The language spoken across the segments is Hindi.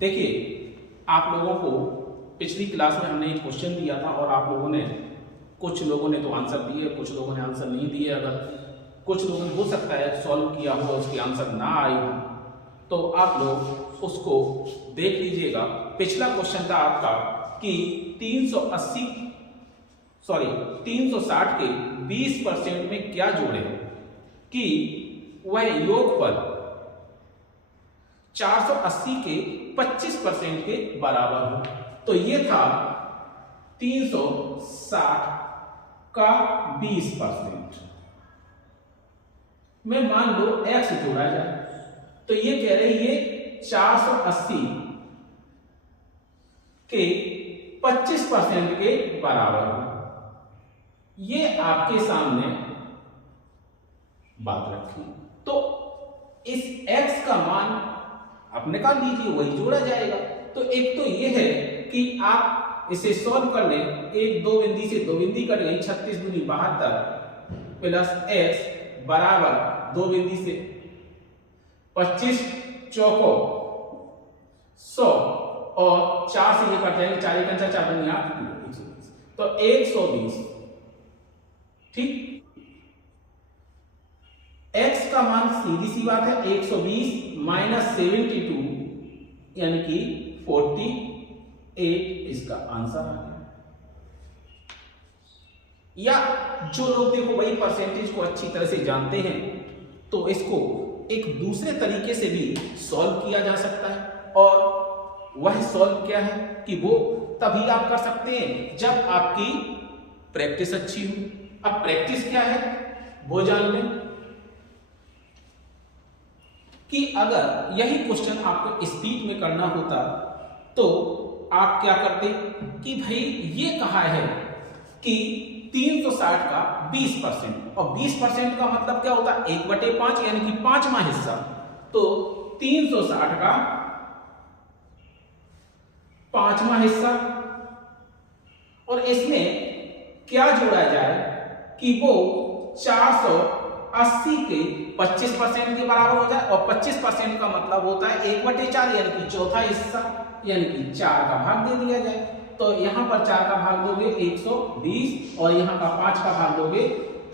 देखिए, आप लोगों को पिछली क्लास में हमने एक क्वेश्चन दिया था और आप लोगों ने, कुछ लोगों ने तो आंसर दिए, कुछ लोगों ने आंसर नहीं दिए। अगर कुछ लोगों ने हो सकता है सॉल्व किया हो, उसकी आंसर ना आई हो, तो आप लोग उसको देख लीजिएगा। पिछला क्वेश्चन था आपका कि 360 के 20% में क्या जोड़े कि वह योगफल 480 के 25% के बराबर हो। तो ये था 360 का 20% में मान लो x जोड़ा जाए, तो ये कह रही है 480 के 25% के बराबर हो। ये आपके सामने बात रखी, तो इस x का मान आप निकाल लीजिए, वही जोड़ा जाएगा। तो एक तो ये है कि आप इसे सॉल्व कर लें, एक दो बिंदी से दो बिंदी कट गई, 36 दूनी 72 प्लस x बराबर दो बिंदी से 25 चौको 100 और 4 से ये कट जाएंगे, 4 एक 4 दूनी 8, 120, तो 120। ठीक, x का मान सीधी सी बात है 120 माइनस 72 यानी कि 48 इसका आंसर आ गया। या जो लोग देखो भाई परसेंटेज को अच्छी तरह से जानते हैं, तो इसको एक दूसरे तरीके से भी सॉल्व किया जा सकता है। और वह सॉल्व क्या है कि वो तभी आप कर सकते हैं जब आपकी प्रैक्टिस अच्छी हो। अब प्रैक्टिस क्या है वो जान लें कि अगर यही क्वेश्चन आपको स्पीड में करना होता तो आप क्या करते कि भाई ये कहा है कि 360 का 20% और 20% का मतलब क्या होता है 1/5 यानी कि 5वां हिस्सा। तो 360 का 5वां हिस्सा, और इसमें क्या जोड़ा जाए कि वो 480 के 25% के बराबर हो जाए। और 25% का मतलब होता है 1/4 यानी कि चौथा हिस्सा, यानी कि 4 का भाग दे दिया जाए। तो यहां पर 4 का भाग दोगे 120 और यहां का 5 का भाग दोगे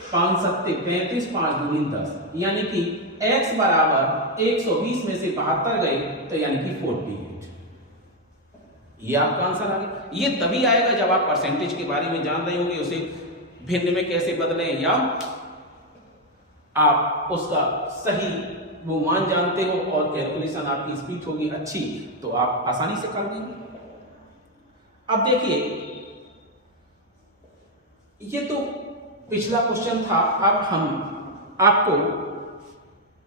5 सत्ते 35, 5 दूनी 10, यानी कि x बराबर 120 में से 72 गए तो यानी कि 48। ये आपका आंसर आ गया। ये तभी आएगा जब आप परसेंटेज के बारे में जान रहे होंगे, उसे भिन्न में कैसे बदलें या आप उसका सही वो मान जानते हो और कैलकुलेशन आपकी स्पीड होगी अच्छी, तो आप आसानी से कर देंगे। अब देखिए, ये तो पिछला क्वेश्चन था। अब हम आपको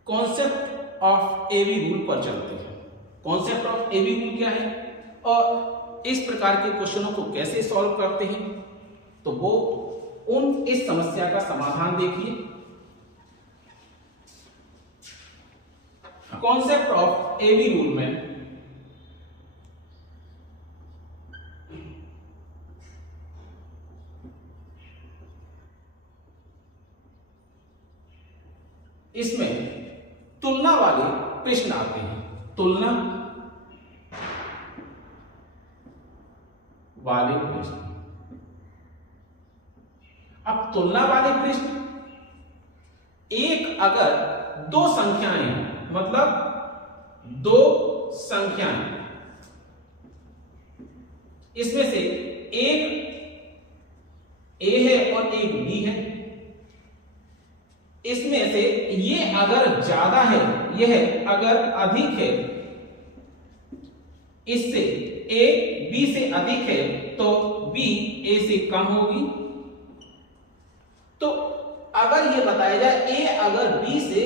कॉन्सेप्ट ऑफ एबी रूल पर चलते हैं। कॉन्सेप्ट ऑफ एबी रूल क्या है और इस प्रकार के क्वेश्चनों को कैसे सॉल्व करते हैं, तो वो इस समस्या का समाधान देखिए। कॉन्सेप्ट ऑफ एबी रूल में इसमें तुलना वाले प्रश्न आते हैं। तुलना वाले प्रश्न। अब तुलना वाले प्रश्न, एक अगर दो संख्याएं, मतलब दो संख्याएं, इसमें से एक a है और एक b है, इसमें से ये अगर ज्यादा है, यह अगर अधिक है, इससे a b से अधिक है तो b a से कम होगी। तो अगर ये बताया जाए a अगर b से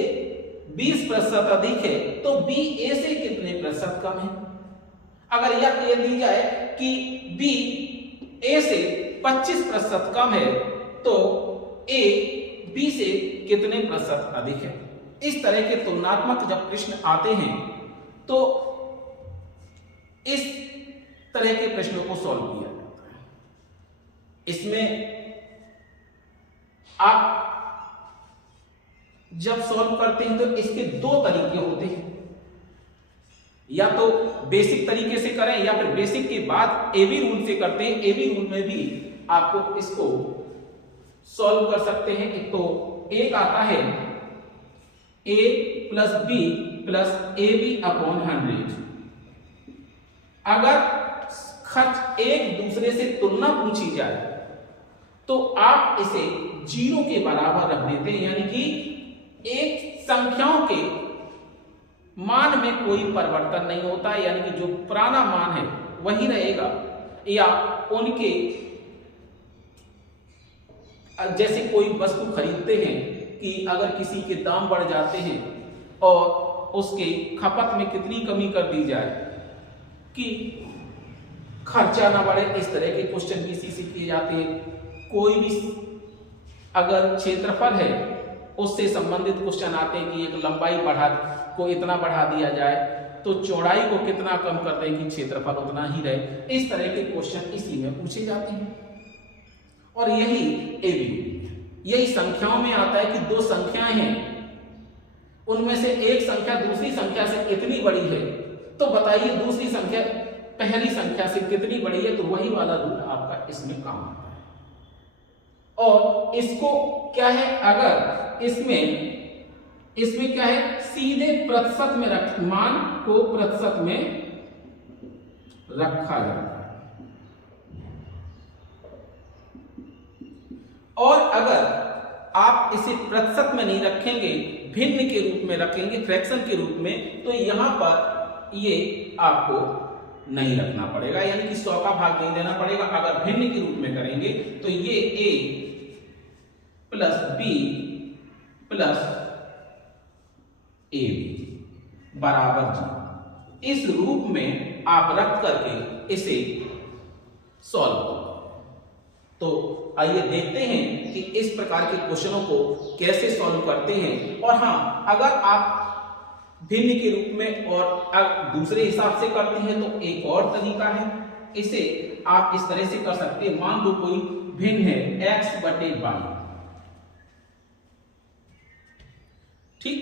20% अधिक है तो b a से कितने प्रतिशत कम है। अगर यह कह दी जाए कि b a से 25% कम है तो a b से कितने प्रतिशत अधिक है। इस तरह के तुलनात्मक जब प्रश्न आते हैं तो इस तरह के प्रश्नों को सॉल्व किया जाता है। इसमें आप जब सॉल्व करते हैं तो इसके दो तरीके होते हैं। या तो बेसिक तरीके से करें या फिर बेसिक के बाद एबी रूल से करते हैं। एबी रूल में भी आपको इसको सॉल्व कर सकते हैं। एक तो एक आता है a plus B plus A B upon 100। अगर खर्च एक दूसरे से तुलना पूछी जाए तो आप इसे 0 के बराबर रख देते हैं, यानी कि एक संख्याओं के मान में कोई परिवर्तन नहीं होता है, यानी कि जो पुराना मान है वही रहेगा। या उनके जैसे कोई वस्तु खरीदते हैं कि अगर किसी के दाम बढ़ जाते हैं और उसके खपत में कितनी कमी कर दी जाए कि खर्चा ना बढ़े, इस तरह के क्वेश्चन किसी से किए जाते हैं। कोई भी अगर क्षेत्रफल है उससे संबंधित क्वेश्चन आते हैं कि एक लंबाई को इतना बढ़ा दिया जाए तो चौड़ाई को कितना कम कर दें कि क्षेत्रफल उतना ही रहे। इस तरह के क्वेश्चन इसी में पूछे जाते हैं। और यही एबी, यही संख्याओं में आता है कि दो संख्याएं हैं, उनमें से एक संख्या दूसरी संख्या से इतनी बड़ी है, तो बताइए दूसरी संख्या पहली संख्या से कितनी बड़ी है। तो वही वाला रूल आपका इसमें काम आता है। और इसको क्या है, अगर इसमें क्या है, सीधे प्रतिशत में मान को प्रतिशत में रखा जाता है। और अगर आप इसे प्रतिशत में नहीं रखेंगे, भिन्न के रूप में रखेंगे, फ्रैक्शन के रूप में, तो यहां पर ये आपको नहीं रखना पड़ेगा, यानी कि 100 का भाग नहीं देना पड़ेगा। अगर भिन्न के रूप में करेंगे तो ये a plus B plus A B बराबर 0, इस रूप में आप रख करके इसे सॉल्व करो। तो आइए देखते हैं कि इस प्रकार के क्वेश्चनों को कैसे सॉल्व करते हैं। और हाँ, अगर आप भिन्न के रूप में और दूसरे हिसाब से करते हैं तो एक और तरीका है, इसे आप इस तरह से कर सकते हैं। मान लो कोई भिन्न है x बटे y, ठीक,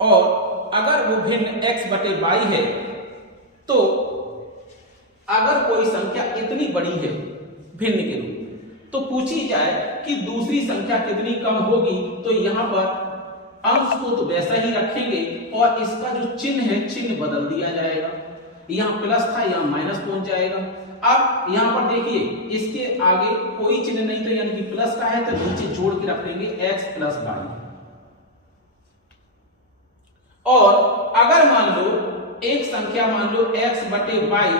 और अगर वो भिन्न x बटे y है तो अगर कोई संख्या इतनी बड़ी है भिन्न के रूप में, तो पूछी जाए कि दूसरी संख्या कितनी कम होगी, तो यहां पर अंश को तो वैसा ही रखेंगे और इसका जो चिन्ह है चिन्ह बदल दिया जाएगा। यहां प्लस था, यहां माइनस पहुंच जाएगा। अब यहां पर देखिए इसके आगे कोई चिन्ह नहीं था, यानी कि प्लस का है, तो नीचे जोड़ के रख देंगे x प्लस y। और अगर मान लो एक संख्या, मान लो x बटे y,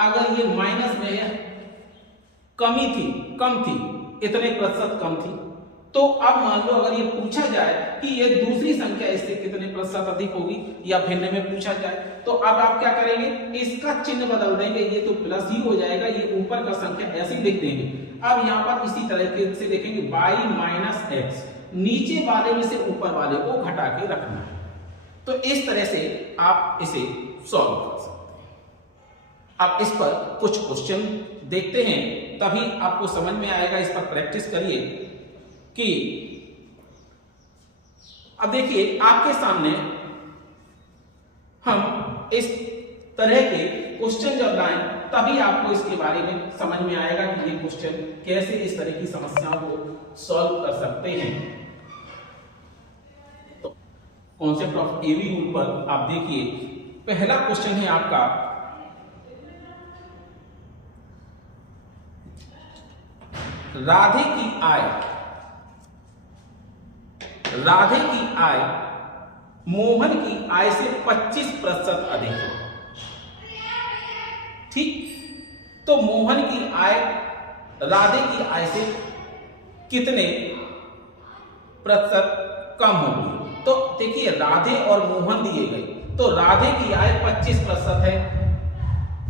अगर ये माइनस में है, कम थी, इतने प्रतिशत कम थी, तो अब मान लो अगर ये पूछा जाए कि ये दूसरी संख्या इससे कितने प्रतिशत अधिक होगी, या भिन्न में पूछा जाए, तो अब आप क्या करेंगे, इसका चिन्ह बदल देंगे, ये तो प्लस ही हो जाएगा, ये ऊपर का संख्या ऐसे ही लिख देंगे। अब यहां पर इसी तरह से देखेंगे y माइनस x, नीचे वाले में से ऊपर वाले को घटा के रखना है। तो इस तरह से आप इसे सॉल्व कर सकते हैं। आप इस पर कुछ क्वेश्चन देखते हैं, तभी आपको समझ में आएगा। इस पर प्रैक्टिस करिए कि अब देखिए आपके सामने हम इस तरह के क्वेश्चन जब लाएं, तभी आपको इसके बारे में समझ में आएगा कि ये क्वेश्चन कैसे इस तरह की समस्याओं को सॉल्व कर सकते हैं। तो कॉन्सेप्ट ऑफ एबी रूल पर आप देखिए, पहला क्वेश्चन है आपका, राधे की आय मोहन की आय से 25% अधिक है, ठीक। तो मोहन की आय राधे की आय से कितने प्रतिशत कम होगी। तो देखिए राधे और मोहन दिए गए, तो राधे की आय 25% है,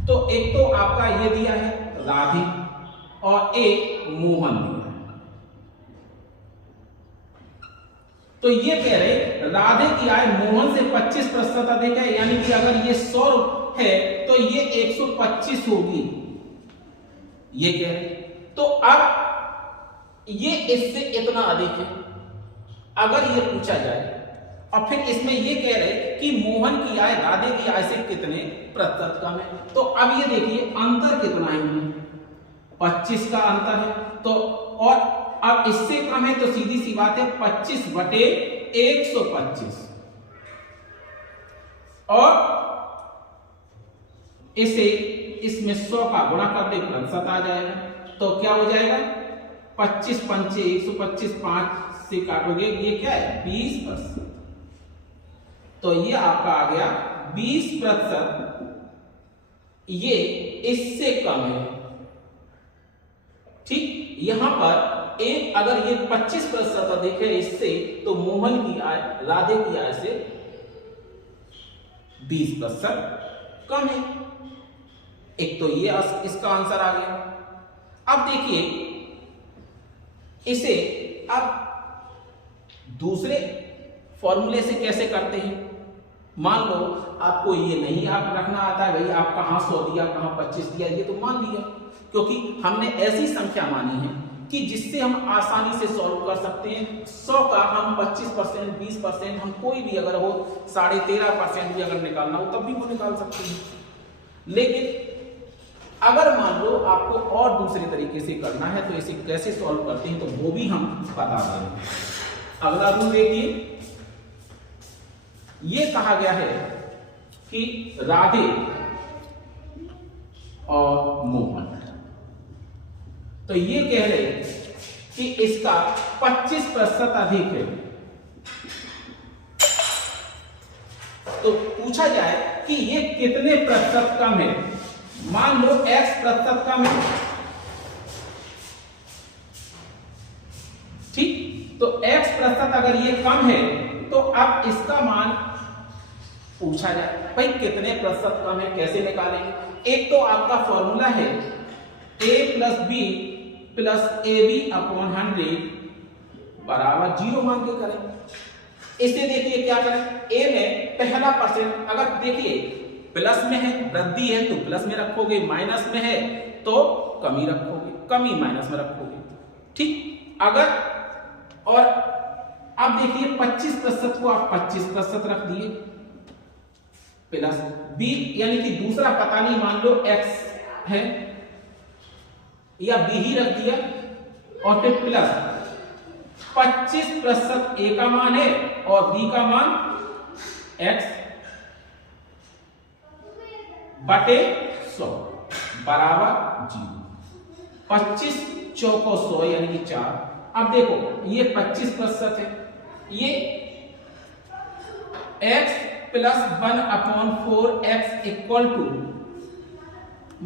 तो एक तो आपका ये दिया है राधे और एक मोहन दिया है। तो ये कह रहे राधे की आय मोहन से 25% अधिक है, यानी कि अगर ये 100 है तो ये 125 होगी, ये कह रहे। तो अब ये इससे इतना अधिक है। अगर ये पूछा जाए और फिर इसमें ये कह रहे कि मोहन की आय राधे की आय से कितने प्रतिशत कम है। तो अब ये देखिए अंतर कितना है, 25 का अंतर है। तो और अब इससे कम है तो सीधी सी बात है 25/125 और इसे इसमें 100 का गुणा कर दे प्रतिशत आ जाएगा। तो क्या हो जाएगा 25 पंचे 125, 5 से काटोगे ये क्या है 20%। तो ये आपका आ गया 20%, ये इससे कम है। ठीक, यहां पर एक अगर ये 25% अधिक है इससे, तो मोहन की आय राधे की आय से 20% कम है। एक तो ये इसका आंसर आ गया। अब देखिए इसे अब दूसरे फॉर्मूले से कैसे करते हैं। मान लो आपको ये नहीं आप रखना आता है, भाई आप कहां 100 दिया कहां 25 दिया, ये तो मान लिया, क्योंकि हमने ऐसी संख्या मानी है कि जिससे हम आसानी से सॉल्व कर सकते हैं। 100 का हम 25%, 20%, हम कोई भी अगर हो 13.5% भी अगर निकालना हो तब भी वो निकाल सकते हैं। लेकिन अगर मान लो आपको और दूसरे तरीके से करना है तो इसे कैसे सॉल्व करते हैं तो वो भी हम बता देंगे। अगला रूल देखिए, ये कहा गया है कि राधे और मोहन, तो ये कह रहे कि इसका 25% अधिक है। तो पूछा जाए कि ये कितने प्रतिशत कम है। मान लो x% कम है, ठीक, तो x% अगर ये कम है तो अब इसका मान पूछा जाए भाई कितने प्रतिशत कम है, कैसे निकालेंगे। एक तो आपका फॉर्मूला है a + b + ab/100 बराबर 0 मान के करें। इसे देखिए क्या करें, a में पहला परसेंट अगर देखिए प्लस में है, वृद्धि है तो प्लस में रखोगे, माइनस में है तो कमी रखोगे, कमी माइनस में रखोगे। ठीक, अगर और अब देखिए 25% को आप 25% रख दिए, प्लस b यानी कि दूसरा पता नहीं, मान लो x है या b ही रख दिया, और फिर प्लस 25% a का मान है और b का मान x बटे 100 बराबर 0। 25 चौको 100 यानी कि 4। अब देखो ये 25% है, ये x + 1/4x =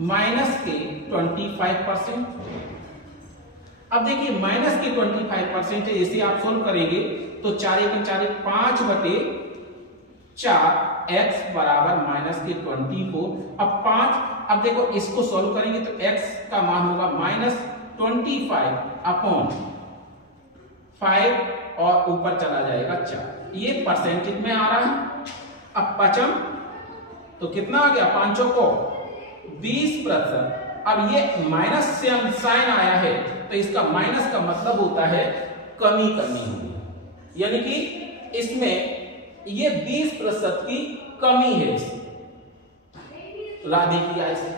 माइनस के 25%। अब देखिए माइनस के 25% है, इसे आप सोल्व करेंगे तो 4 × 4 = 5/4 x बराबर माइनस के 24। अब 5, अब देखो इसको सॉल्व करेंगे तो x का मान होगा -25/5 और ऊपर चला जाएगा 4। ये परसेंटेज में आ रहा है। अब 5 तो कितना आ गया, 5 को 20%। अब ये माइनस से साइन आया है तो इसका माइनस का मतलब होता है कमी करनी होगी, यानी कि इसमें ये 20% की कमी है राधे की आय से।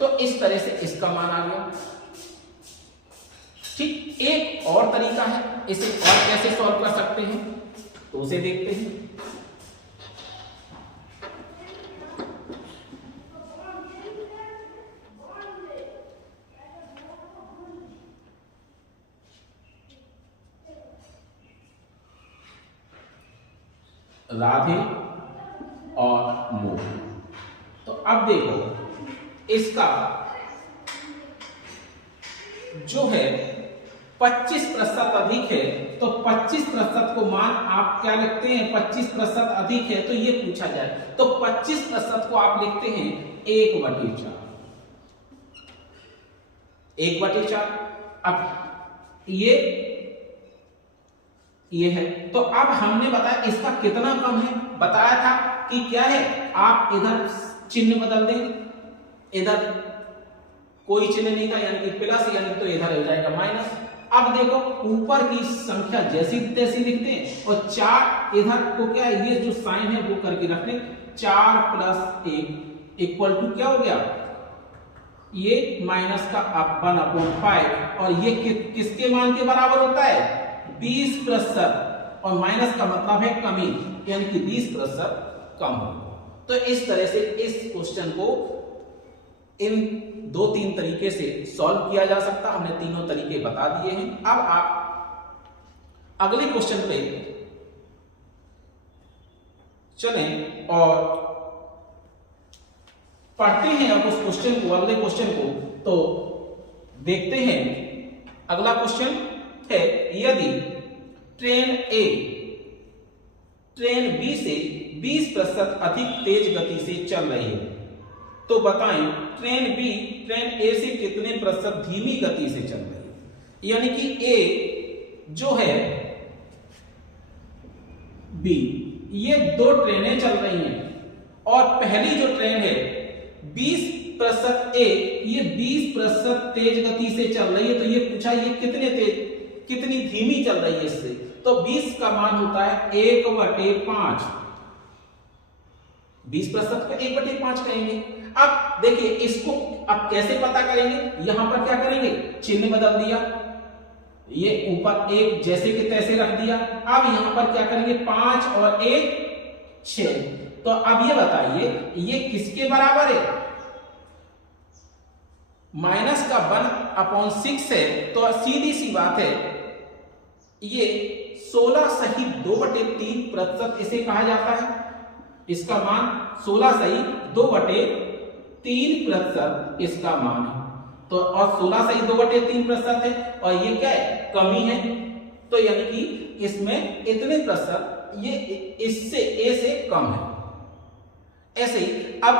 तो इस तरह से इसका मान आ गया। ठीक, एक और तरीका है, इसे और कैसे सॉल्व कर सकते हैं तो उसे देखते हैं। राधे और मोहन, तो अब देखो इसका जो है 25% अधिक है, तो 25% को मान आप क्या लिखते हैं, 25% अधिक है तो ये पूछा जाए तो 25% को आप लिखते हैं 1/4। 1/4। अब ये है, तो अब हमने बताया इसका कितना कम है, बताया था कि क्या है, आप इधर चिन्ह बदल दें, इधर कोई चिन्ह नहीं था यानी कि प्लस, यानी तो इधर हो जाएगा माइनस। अब देखो ऊपर की संख्या जैसी तैसी लिखते हैं और 4 अब इधर को क्या है, ये जो साइन है वो करके रख लें, 4 + 1 इक्वल टू क्या हो गया, ये माइनस का 1/5 और ये किसके मान के बराबर होता है, 20% और माइनस का मतलब है कमी, यानी कि 20% कम हो। तो इस तरह से इस क्वेश्चन को इन 2-3 तरीके से सॉल्व किया जा सकता। हमने तीनों तरीके बता दिए हैं। अब आप अगले क्वेश्चन पे चलें और पढ़ते हैं अब उस क्वेश्चन को, अगले क्वेश्चन को। तो देखते हैं अगला क्वेश्चन है, यदि ट्रेन ए ट्रेन बी से 20% अधिक तेज गति से चल रही है, तो बताएं ट्रेन बी ट्रेन ए से कितने प्रतिशत धीमी गति से चल रही है। यानी कि ए जो है, बी, ये 2 ट्रेनें चल रही हैं और पहली जो ट्रेन है 20% ए, ये 20% तेज गति से चल रही है। तो ये पूछा ये कितनी धीमी चल रही है इससे, तो 20 का मान होता है 1/5। 20% का 1/5 कहेंगे। अब देखिए इसको अब कैसे पता करेंगे, यहां पर क्या करेंगे, चिन्ह बदल दिया, ये ऊपर 1 जैसे के तैसे रख दिया। अब यहां पर क्या करेंगे, 5 और 1 6। तो अब ये बताइए ये किसके बराबर है, माइनस का 1/6 है। तो सीधी सी बात है, ये 16 सही 2/3% इसे कहा जाता है। इसका मान 16 सही 2/3% इसका मान है। तो और 16 सही 2/3% है और ये क्या है, कमी है। तो यानी कि इसमें इतने प्रतिशत ये इससे ए से कम है। ऐसे ही अब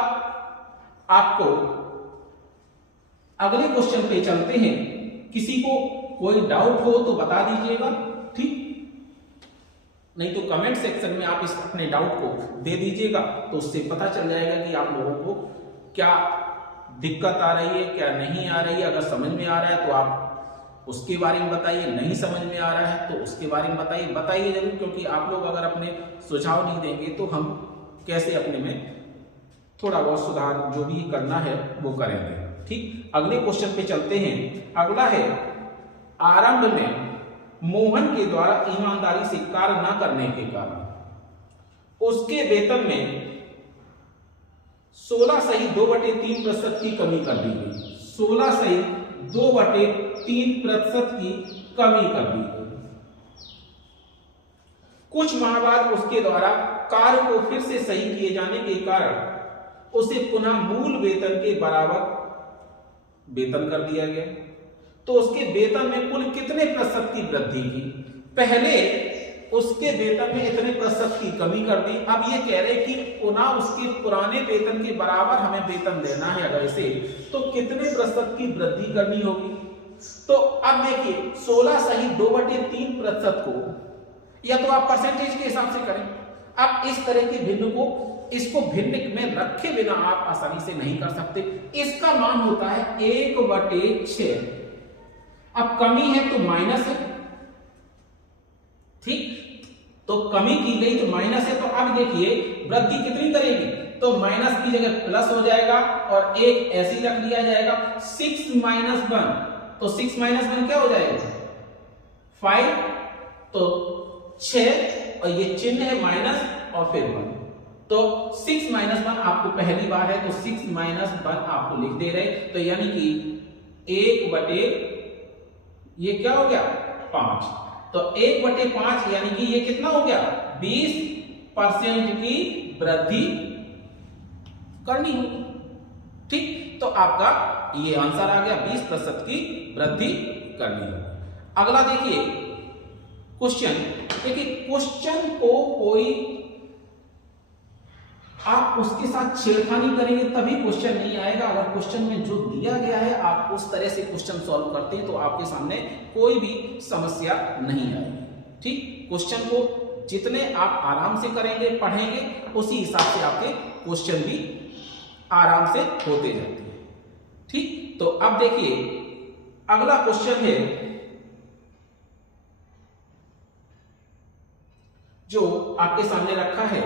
आपको अगले क्वेश्चन पे चलते हैं। किसी को कोई डाउट हो तो बता दीजिएगा, ठीक, नहीं तो कमेंट सेक्शन में आप इस अपने डाउट को दे दीजिएगा, तो उससे पता चल जाएगा कि आप लोगों को क्या दिक्कत आ रही है, क्या नहीं आ रही है। अगर समझ में आ रहा है तो आप उसके बारे में बताइए, नहीं समझ में आ रहा है तो उसके बारे में बताइए जरूर, क्योंकि आप लोग अगर अपने सुझाव नहीं देंगे तो हम कैसे अपने में थोड़ा बहुत सुधार जो भी करना है वो करेंगे, ठीक। अगले क्वेश्चन पे चलते हैं। अगला है, आरंभ में मोहन के द्वारा ईमानदारी से कार्य न करने के कारण उसके वेतन में 16 सही 2/3% की कमी कर दी गई। 16 सही 2/3% की कमी कर दी गई। कुछ माह बाद उसके द्वारा कार्य को फिर से सही किए जाने के कारण उसे पुनः मूल वेतन के बराबर वेतन कर दिया गया। तो उसके वेतन में कुल कितने प्रतिशत की वृद्धि की, पहले उसके वेतन में इतने प्रतिशत की कमी कर दी। अब ये कह रहे कि पुनः उसके पुराने वेतन के बराबर हमें वेतन देना है अगर इसे, तो कितने प्रतिशत की वृद्धि करनी होगी। तो अब देखिए 16 सही 2/3% को या तो आप परसेंटेज के हिसाब से करें। अब इस तरह के भिन्न को इसको भिन्न में रखे बिना आप आसानी से नहीं कर सकते। इसका मान होता है 1/6। अब कमी है तो माइनस है, ठीक, तो कमी की गई तो माइनस है। तो अब देखिए वृद्धि कितनी करेगी, तो माइनस की जगह प्लस हो जाएगा और एक ऐसे ही रख लिया जाएगा। 6 - 1, तो 6 - 1 क्या हो जाएगा, 5, तो 6 और ये चिन्ह है माइनस और फिर 1, तो 6 - 1 आपको पहली बार है तो 6 - 1 आपको लिख दे रहे। तो यानी कि 1/, ये क्या हो गया 5, तो 1/5 यानी कि ये कितना हो गया 20% की वृद्धि करनी होगी, ठीक। तो आपका ये आंसर आ गया 20% की वृद्धि करनी होगी। अगला देखिए क्वेश्चन, देखिए क्वेश्चन को कोई आप उसके साथ छेड़खानी करेंगे तभी क्वेश्चन नहीं आएगा। अगर क्वेश्चन में जो दिया गया है आप उस तरह से क्वेश्चन सॉल्व करते हैं तो आपके सामने कोई भी समस्या नहीं आएगी, ठीक। क्वेश्चन को जितने आप आराम से करेंगे, पढ़ेंगे, उसी हिसाब से आपके क्वेश्चन भी आराम से होते जाते हैं, ठीक। तो अब देखिए अगला क्वेश्चन है जो आपके सामने रखा है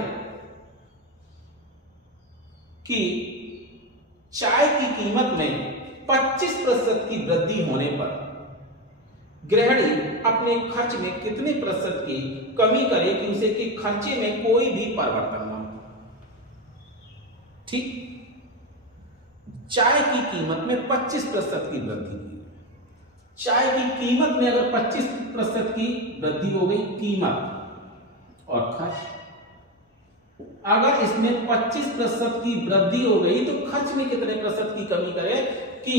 कि चाय की कीमत में 25% की वृद्धि होने पर गृहिणी अपने खर्च में कितने प्रतिशत की कमी करे कि उसे के खर्चे में कोई भी परिवर्तन ना हो। ठीक, चाय की कीमत में 25% की वृद्धि हुई। चाय की कीमत में अगर 25% की वृद्धि हो गई, कीमत और खर्च, अगर इसमें 25% की वृद्धि हो गई तो खर्च में कितने प्रतिशत की कमी करे कि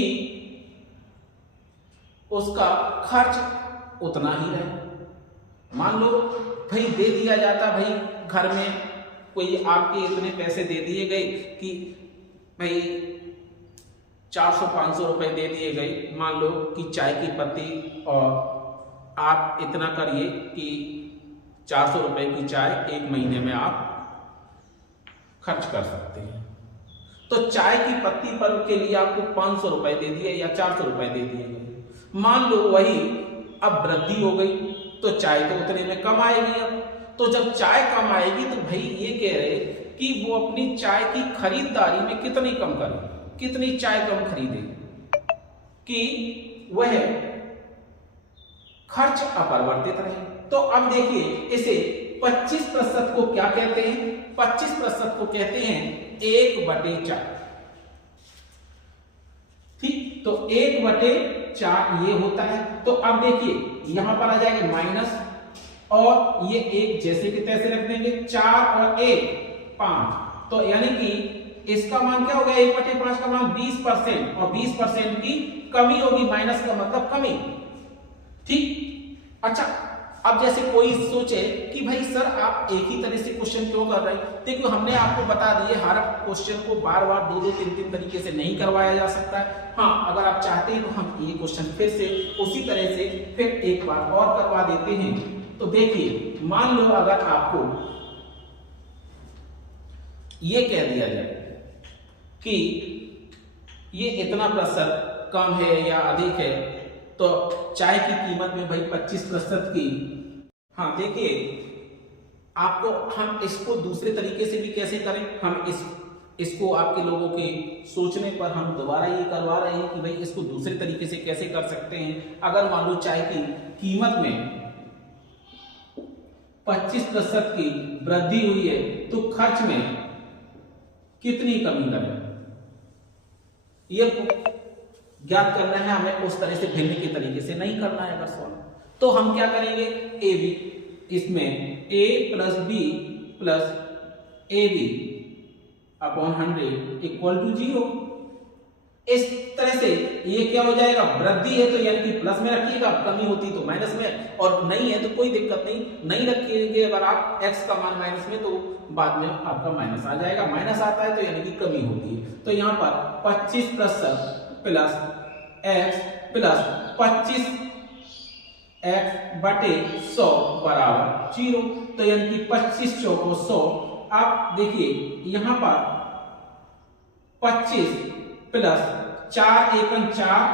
उसका खर्च उतना ही रहे। मान लो भाई दे दिया जाता, भाई घर में कोई आपके इतने पैसे दे दिए गए कि भाई 400-500 रुपए दे दिए गए, मान लो कि चाय की पत्ती, और आप इतना करिए कि 400 रुपए की चाय 1 महीने में आप खर्च कर सकते हैं। तो चाय की पत्ती पर के लिए आपको 500 रुपए दे दिए या 400 रुपए दे दिए गए। मान लो वही अब वृद्धि हो गई तो चाय तो उतने में कम आएगी। अब तो जब चाय कम आएगी तो भाई ये कह रहे कि वो अपनी चाय की खरीदारी में कितनी कम करे, कितनी चाय कम खरीदे कि वह खर्च अपरिवर्तित रहे। तो अब देखिए इसे 25% को क्या कहते हैं? 25% को कहते हैं 1/4। ठीक, तो 1/4 ये होता है। तो अब देखिए यहां पर आ जाएगा माइनस, और ये 1 जैसे कि तैसे रख देंगे, 4 और 1 5। तो यानी कि इसका मान क्या हो गया? 1/5 का मान 20%, और 20% की कमी होगी, माइनस का मतलब कमी। ठीक, अच्छा अब जैसे कोई सोचे कि भाई सर आप एक ही तरह से क्वेश्चन क्यों कर रहे हैं? देखो हमने आपको बता दिए हर क्वेश्चन को बार बार 2-2, 3-3 तरीके से नहीं करवाया जा सकता है। हाँ, अगर आप चाहते हैं तो हम ये क्वेश्चन फिर से उसी तरह से फिर एक बार और करवा देते हैं। तो देखिए मान लो अगर आपको ये कह दिया जाए कि ये इतना प्रतिशत कम है या अधिक है, तो चाय की कीमत में भाई 25% की, हाँ देखिए आपको हम इसको दूसरे तरीके से भी कैसे करें, हम इसको आपके लोगों के सोचने पर हम दोबारा ये करवा रहे हैं कि भाई इसको दूसरे तरीके से कैसे कर सकते हैं। अगर मान लो चाय की कीमत में 25% की वृद्धि हुई है तो खर्च में कितनी कमी करें, ये ज्ञात करना है हमें। उस तरह से भिन्न के तरीके से नहीं करना है अगर सवाल, तो हम क्या करेंगे, ए बी, इसमें a + b + ab upon 100 equal to 0। इस तरह से ये क्या हो जाएगा, वृद्धि है तो यानी कि प्लस में रखिएगा, कमी होती तो माइनस में, और नहीं है तो कोई दिक्कत नहीं रखिएगा अगर आप x का मान माइनस में, तो बाद में आपका माइनस आ जाएगा। माइनस आता है तो यानी कि कमी होती है। तो यहाँ पर 25% प्लस x प्लस 25x/100 बराबर 0। तो यानी कि 25 चौको 100। आप देखिए यहां पर 25 प्लस 4 एकम 4,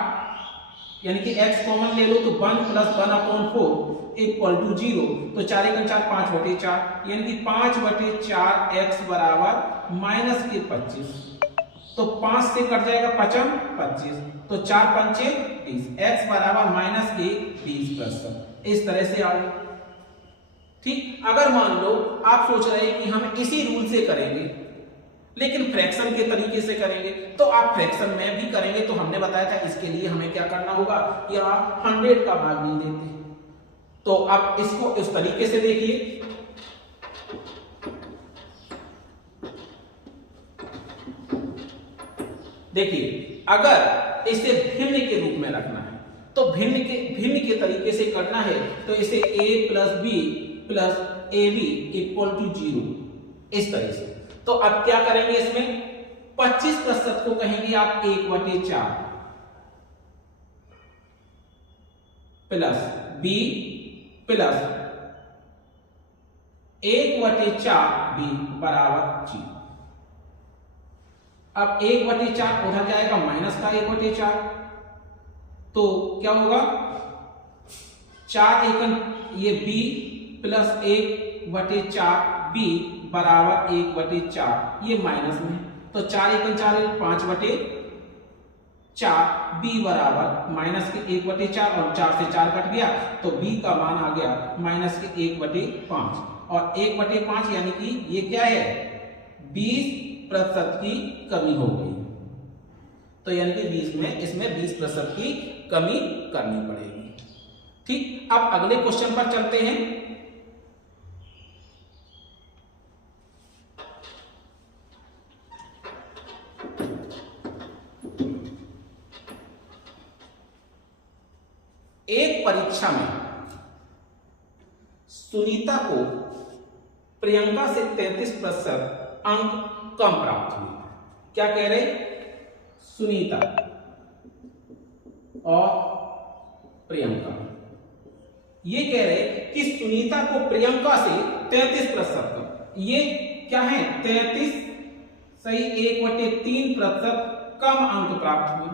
यानी कि x कॉमन ले लो तो 1 + 1/4 इक्वल टू 0। तो 4 एकम 4 5/4, यानी कि 5/4x बराबर माइनस के 25। तो 5 से कट जाएगा 5 25, तो 4 पंचे 20, x बराबर माइनस के 20%। इस तरह से आओ। ठीक, अगर मान लो आप सोच रहे हैं कि हम इसी रूल से करेंगे लेकिन फ्रैक्शन के तरीके से करेंगे, तो आप फ्रैक्शन में भी करेंगे। तो हमने बताया था इसके लिए हमें क्या करना होगा, यहाँ 100 का भाग नहीं देते। तो आप इसको इस तरीके से देखिए, देखिए अगर इसे भिन्न के रूप में रखना है तो भिन्न के तरीके से करना है, तो इसे a + b + ab equal to 0 इस तरह से। तो अब क्या करेंगे, इसमें 25% को कहेंगे आप 1/4 प्लस b प्लस 1/4b बराबर 0। अब 1/4 उधर जाएगा माइनस का 1/4, तो क्या होगा 4 एकम ये b प्लस 1/4 b बराबर 1/4, ये माइनस में, तो 4 × 4 = 5/4, b बराबर माइनस के 1/4 और 4 से 4 कट गया तो b का मान आ गया माइनस के 1/5, और 1/5 यानी कि ये क्या है, 20% की कमी हो गई। तो यानी कि इसमें 20% की कमी करनी पड़ेगी। ठीक, अब अगले क्वेश्चन पर चलते हैं। एक परीक्षा में सुनीता को प्रियंका से 33% अंक कम प्राप्त हुए। क्या कह रहे, सुनीता और प्रियंका, ये कह रहे कि सुनीता को प्रियंका से 33% कम, ये क्या है 33 सही 1/3% कम अंक प्राप्त हुए।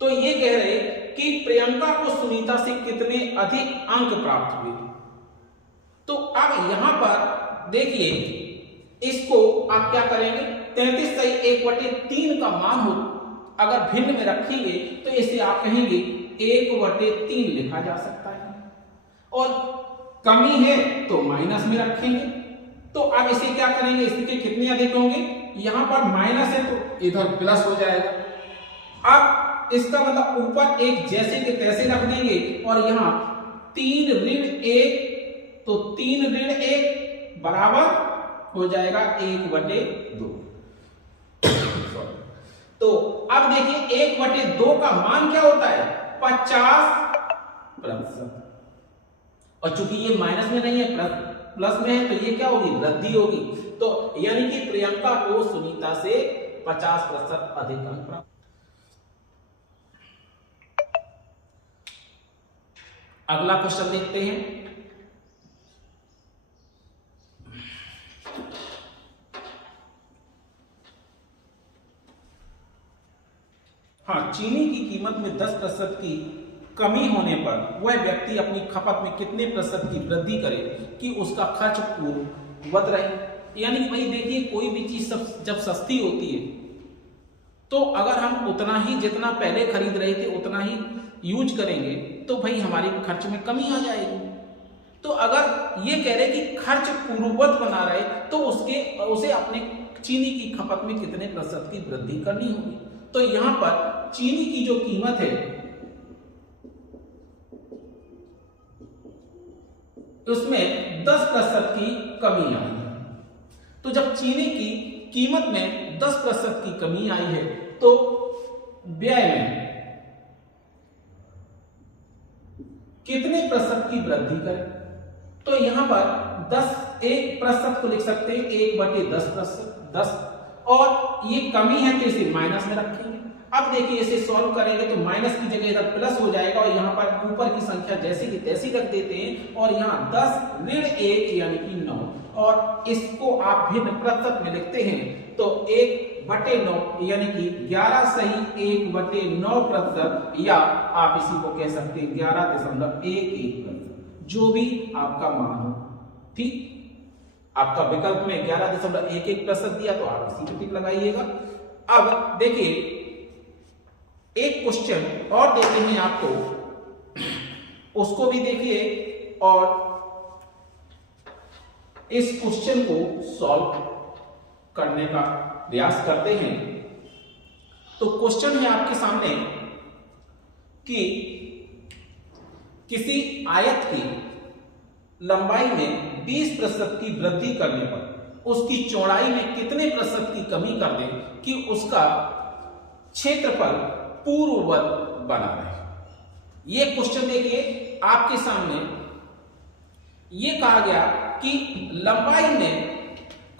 तो ये कह रहे कि प्रियंका को सुनीता से कितने अधिक अंक प्राप्त हुए। तो अब यहां पर देखिए, इसको आप क्या करेंगे, 33 सही 1/3 का मान हो अगर भिन्न में रखेंगे तो इसे आप कहेंगे 1/3 लिखा जा सकता है, और कमी है तो माइनस में रखेंगे। तो अब इसे क्या करेंगे, इसके कितने अधिक होंगे, यहां पर माइनस है तो इधर प्लस हो जाएगा। अब इसका मतलब ऊपर एक जैसे के तैसे रख देंगे, और यहां 3 ऋण 1, तो 3 ऋण 1 बराबर हो जाएगा 1/2। तो अब देखिए 1/2 का मान क्या होता है, 50%, और चूंकि ये माइनस में नहीं है प्लस में है तो ये क्या होगी, वृद्धि होगी। तो यानी कि प्रियंका को सुनीता से 50% अधिक अंक प्राप्त। अगला क्वेश्चन देखते हैं। हाँ, चीनी की कीमत में 10% की कमी होने पर वह व्यक्ति अपनी खपत में कितने प्रतिशत की वृद्धि करे कि उसका खर्च पूर्ववत रहे। यानी भाई देखिए, कोई भी चीज जब सस्ती होती है तो अगर हम उतना ही जितना पहले खरीद रहे थे उतना ही यूज करेंगे तो भाई हमारे खर्च में कमी आ जाएगी। तो अगर ये कह रहे कि खर्च पूर्ववत बना रहे तो उसे अपने चीनी की खपत में कितने प्रतिशत की वृद्धि करनी होगी। तो यहां पर चीनी की जो कीमत है उसमें 10% की कमी आई है। तो जब चीनी की कीमत में 10% की कमी आई है तो व्यय में कितने प्रतिशत की वृद्धि करें। तो यहां पर 1% को लिख सकते हैं 1/10%, और ये कमी है तो इसे माइनस में रखेंगे। अब देखिए इसे सॉल्व करेंगे तो माइनस की जगह इधर प्लस हो जाएगा, और यहाँ पर ऊपर की संख्या जैसी की तैसी रख देते हैं, और यहाँ 10 ऋण 1 यानी कि 9, और इसको आप भिन्न प्रतिशत में लिखते हैं तो 1/9 यानी कि 11 सही 1/9%, या आप इसी को कह सकते हैं 11.11%, जो भी आपका मान हो। ठीक, आपका विकल्प में 11.11% दिया तो आप इसी पे टिक लगाइएगा। अब देखिए एक क्वेश्चन और देते हैं आपको, उसको भी देखिए और इस क्वेश्चन को सॉल्व करने का प्रयास करते हैं। तो क्वेश्चन है आपके सामने कि किसी आयत की लंबाई में 20% की वृद्धि करने पर उसकी चौड़ाई में कितने प्रतिशत की कमी कर दें कि उसका क्षेत्रफल पूर्ववत बना रहे। ये क्वेश्चन देखिए आपके सामने, ये कहा गया कि लंबाई में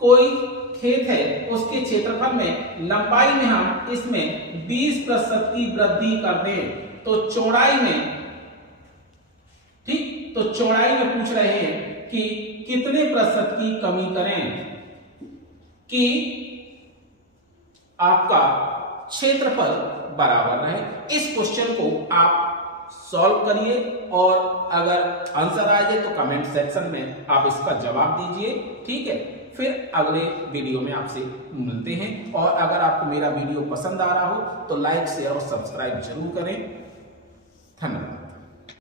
कोई खेत है, उसके क्षेत्रफल में लंबाई में हम इसमें 20% की वृद्धि कर दें तो चौड़ाई में, ठीक, तो चौड़ाई में पूछ रहे हैं कि कितने प्रतिशत की कमी करें कि आपका क्षेत्रफल बराबर रहे। इस क्वेश्चन को आप सॉल्व करिए और अगर आंसर आ जाए तो कमेंट सेक्शन में आप इसका जवाब दीजिए, ठीक है। फिर अगले वीडियो में आपसे मिलते हैं, और अगर आपको मेरा वीडियो पसंद आ रहा हो तो लाइक शेयर और सब्सक्राइब जरूर करें। धन्यवाद।